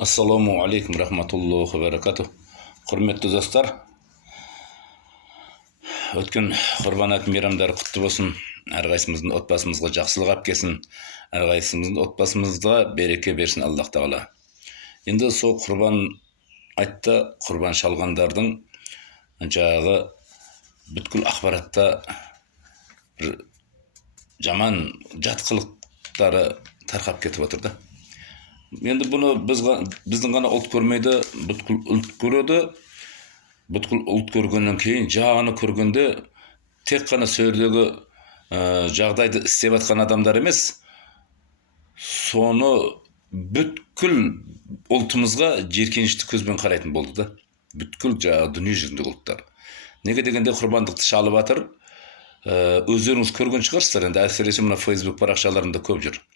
Ассаламу алейкум рахматуллахи ва баракатух. Құрметті достар, өткен құрбан айт мейрамдары құтты болсын. Әрқайсымыздың отбасымызға жақсылық алып келсін. Әрқайсымыздың отбасымызға береке берсін Аллах тағала. Енді сол құрбан айтта құрбан шалғандардың жаңағы бүткіл ақпаратта бір жаман жат қылықтары тарқап кетіп отыр да. Енді бұны біздің ғана ұлт көрмейді, бүткіл ұлт көреді. Бүткіл ұлт көргеннен кейін жағаны көргенде тек қана сөйлегі жағдайды істеп жатқан адамдар емес, соны бүткіл ұлтымызға жеркенішті көзбен қарайтын болды да. Бүткіл жаңағы дүние жүзіндегі ұлттар. Неге дегенде құрбандықты шалып жатыр. Өздеріңіз көрген шығарсыздар, енді әсіресе мына Facebook парақшаларында көп жүр.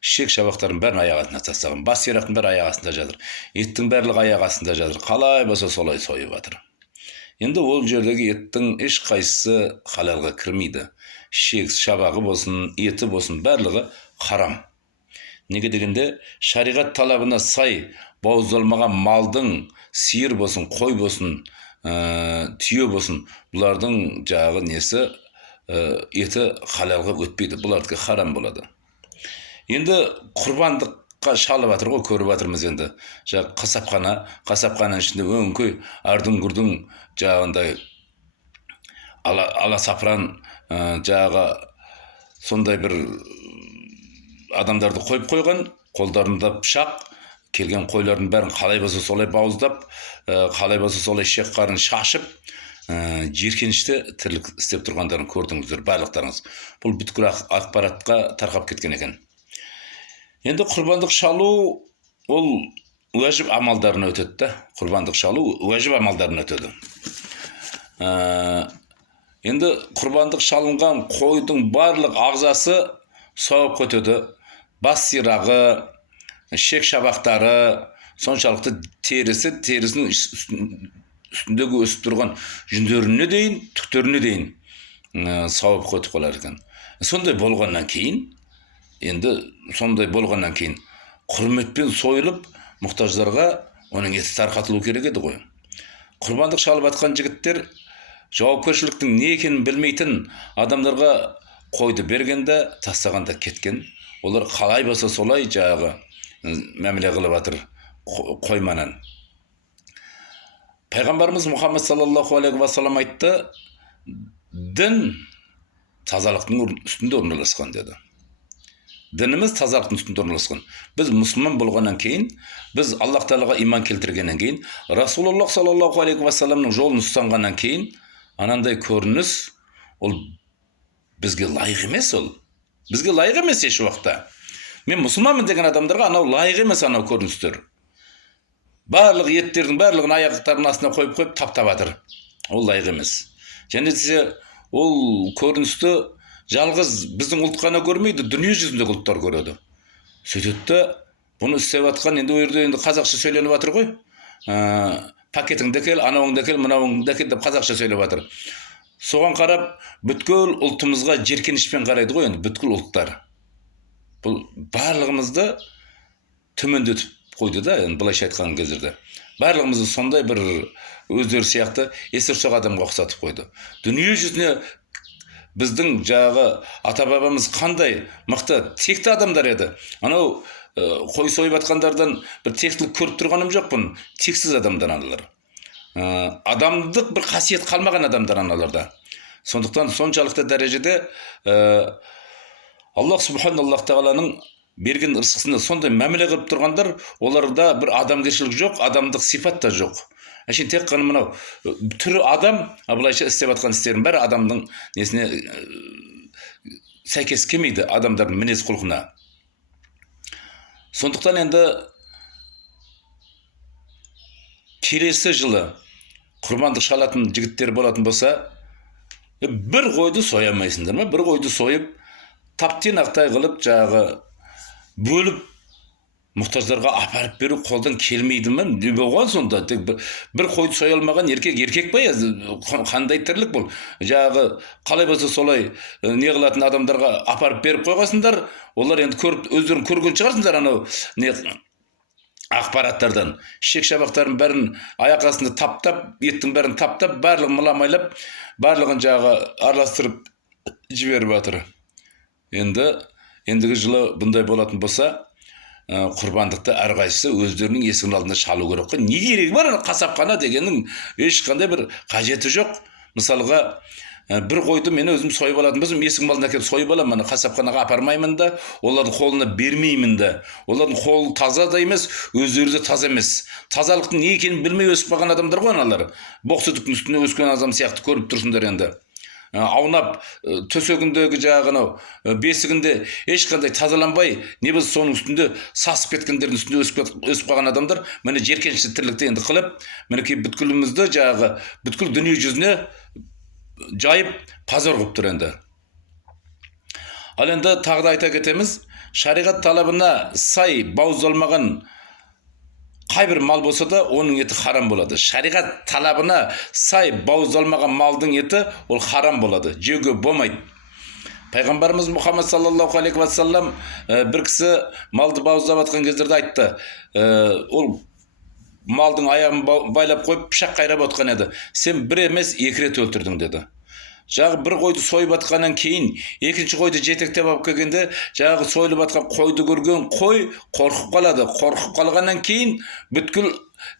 Шек шабақтардың бәрін аяқ астына тастаған, бас сирақтың бәрі аяқ астында жатыр, еттің барлығы аяқ астында жатыр, қалай болса солай сойып жатыр. Енді ол жердегі еттің ешқайсысы халалға кірмейді. Шек шабағы болсын, еті болсын, барлығы харам. Неге дегенде шариғат талабына сай бауыздалмаған малдың, сиыр болсын, қой болсын, түйе болсын, бұлардың жағы несі еті халалға өтпейді, бұлардікі харам болады. Енді құрбандыққа шалып жатыр ғой, көріп жатырмыз енді. Жаңағы қасапхананың ішінде өңкей ардың-күрдің жағындай аласапыран жағы сондай бір адамдарды қойып қойған, қолдарында пышақ, келген қойлардың бәрін қалай болса солай бауыздап, қалай болса солай шек қарын шашып, жеркенішті тірлік істеп тұрғандарын көрдіңіздер барлықтарыңыз. Бұл бүткіл ақпаратқа тарқап кеткен екен. Енді құрбандық шалу ол уәжіп амалдарына өтеді да. Құрбандық шалу уәжіп амалдарына өтеді. Енді құрбандық шалынған қойдың барлық ағзасы сауап өтеді. Бас сирағы, шек шабақтары, соншалықты терісінің үстіндегі өсіп тұрған жүндеріне дейін, түктеріне дейін сауап өтіп қалар екен. Сондай болғаннан кейін, құрметпен сойылып, мұқтаждарға оның еті тарқатылу керек еді ғой. Құрбандық шалып жатқан жігіттер жауапкершіліктің не екенін білмейтін адамдарға қойды бергенде, тастағанда кеткен. Олар қалай болса солай жағы мәміле қылып жатыр қойманан. Пайғамбарымыз Мұхаммед саллаллаху алейхи ва саллям айтты, дін тазалықтың үстінде орналасқан деді. Дініміз тазалықтың үстінде орналасқан. Біз мұсылман болғаннан кейін, біз Аллах Тағалаға иман келтіргеннен кейін, Расулуллах саллаллаху алейхи ва салламның жолын ұстанғаннан кейін, анандай көрініс ол бізге лайық емес ол. Бізге лайық емес еш уақытта. Мен мұсылманмын деген адамдарға анау лайық емес анау көріністер. Барлық еттердің барлығын аяқтарының астына қойып таптап жатыр. Ол лайық емес. Және де ол көріністі жалғыз біздің ұлт қана көрмейді, дүние жүзіндегі ұлттар көреді. Сөйтеді, бұны істеп жатқан енді ол жерде енді қазақша сөйленіп жатыр ғой. Пакетіңді кел, анауыңды кел, мынауыңды кел деп қазақша сөйлеп жатыр. Соған қарап, бүткіл ұлтымызға жеркенішпен қарайды ғой енді бүткіл ұлттар. Бұл барлығымызды төмендетіп қойды да, енді былайша айтқан кездерде. Барлығымызды сондай бір өздері сияқты есерсоқ адамға ұқсатып қойды. Дүние жүзіне біздің жағы ата-бабамыз қандай мықты текті адамдар еді. Анау қой сойып жатқандардан бір тектілік көріп тұрғаным жоқпын. Тексіз адамдар аналар. Адамдық бір қасиет қалмаған адамдар аналарда. Сондықтан соншалықты дәрежеде Аллах Аллах Тағаланың берген ырысқысында сондай мәміле қылып тұрғандар, оларда бір адамгершілік жоқ, адамдық сипат та жоқ. Әшейін тек қана мынау түрі адам, былайша істеп жатқан істердің бәрі адамның несіне сәйкес келмейді, адамдардың мінез құлқына. Сондықтан енді келесі жылы құрбандық шалатын жігіттер болатын болса, бір қойды соя алмайсыңдар ма? Бір қойды сойып, таптен ақтай қылып, жағы бөліп мұқтаждарға апарып беру қолдан келмейді ме? Не болған сонда? Тек бір қойды соя алмаған еркек па? Қандай тірлік бұл? Жағы қалай болса солай не қылатын адамдарға апарып беріп қойғасындар, олар енді көріп, өздерін көрген шығарсыңдар анау не ақпараттардан ішек шабақтардың бәрін аяқ астында таптап, еттің бәрін таптап, барлығын мыламайлап, барлығын жағы араластырып жіберіп жатыр. Ендігі жылы бұндай болатын болса, құрбандықты әрқайсысы өздерінің есігінің алдында шалу керек. Не керегі бар қасапхана дегеннің ешқандай бір қажеті жоқ. Мысалға, бір қойды мен өзім сойып алатын болсам, есігім алдына келіп сойып аламын, қасапханаға апармаймын да, олардың қолына бермеймін да. Олардың қолы таза да емес, өздері де таза емес. Тазалықтың не екенін білмей өсіп қалған адамдар ғой аналар. Боқсытықтың үстіне өскен адам сияқты көріп тұрсыңдар енді. Аунап төсегіндегі жағынау бесігінде ешқандай тазаланбай, не біз соның үстінде сасып кеткендердің үстінде өсіп қалған адамдар міне жеркенші тірлікті енді қылып, мінекей бүткілімізді жағы бүткіл дүние жүзіне жайып позор қылып тұр енді. Ал енді тағы да айта кетеміз, шариғат талабына сай бауыздалмаған қай бір мал болса да, оның еті харам болады. Шариғат талабына сай бауыздалмаған малдың еті ол харам болады, жеуге болмайды. Пайғамбарымыз Мұхаммад саллаллаху алейхи вассалам бір кісі малды бауыздап жатқан кездерде айтты. Ол малдың аяғын байлап қойып пышақ қайрап отқан еді. Сен бір емес, екі рет өлтірдің деді. Жағы бір қойды сойып атқаннан кейін, екінші қойды жетектеп алып келгенде, жағы сойылып атқан қойды көрген қой қорқып қалады. Қорқып қалғаннан кейін бүткіл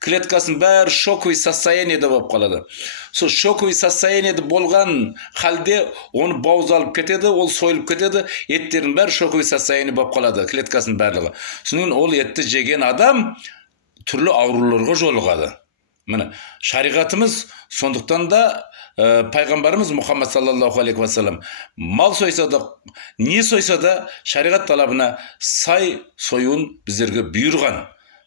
клеткасын бәрі шоковый состояниеде болып қалады. Сол шоковый состояниеде болған халде оны бауыздалып кетеді, ол сойылып кетеді, еттердің бәрі шоковый состояние болып қалады, клеткасын барлығы. Содан ол етті жеген адам түрлі ауруларға жолығады. Міне, шариғатымыз сондықтан да пайғамбарымыз Мұхаммад саллаллаху алейхи вассалам мал сойса да, не сойса да шариғат талабына сай союын біздерге бұйырған.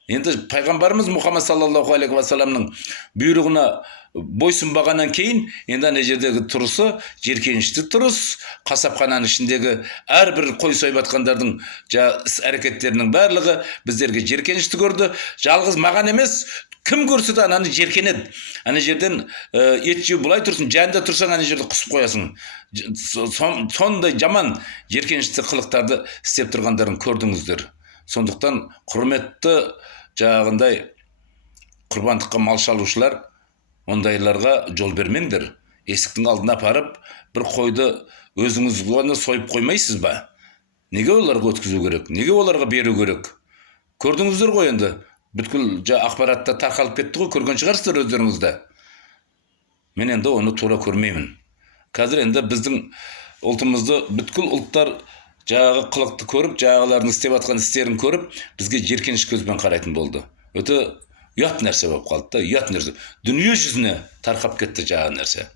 Енді пайғамбарымыз Мұхаммад саллаллаху алейхи вассаламның бұйрығына бойсұнбағаннан кейін, енді ана жердегі тұрысы жеркенішті тұрыс, қасапхананың ішіндегі әрбір қой сойып атқандардың іс-әрекеттерінің барлығы біздерге жеркенішті көрді. Жалғыз маған емес, кім көрсе де ананы жеркенеді. Ана жерден ет жеу былай тұрсын, жанында тұрсаң ана жерде құсып қоясың. Сондай жаман жеркенішті қылықтарды істеп тұрғандарын көрдіңіздер. Сондықтан құрметті жағындай құрбандыққа мал шалушылар, ондайларға жол бермеңдер. Есіктің алдына апарып, бір қойды өзіңіз ғана сойып қоймайсыз ба? Неге оларға өткізу керек? Неге оларға беру керек? Көрдіңіздер ғой енді. Бүткіл ақпаратта тарқалып кетті ғой, көрген шығарсыздар өздеріңізді. Мен енді оны тура көрмеймін. Қазір енді біздің ұлтымызды бүткіл ұлттар жағы қылықты көріп, жағалардың істеп атқан істерін көріп, бізге жеркеніш көзбен қарайтын болды. Өте ұят нәрсе болып қалды да, ұят нәрсе. Дүние жүзіне тарқап кетті жағы нәрсе.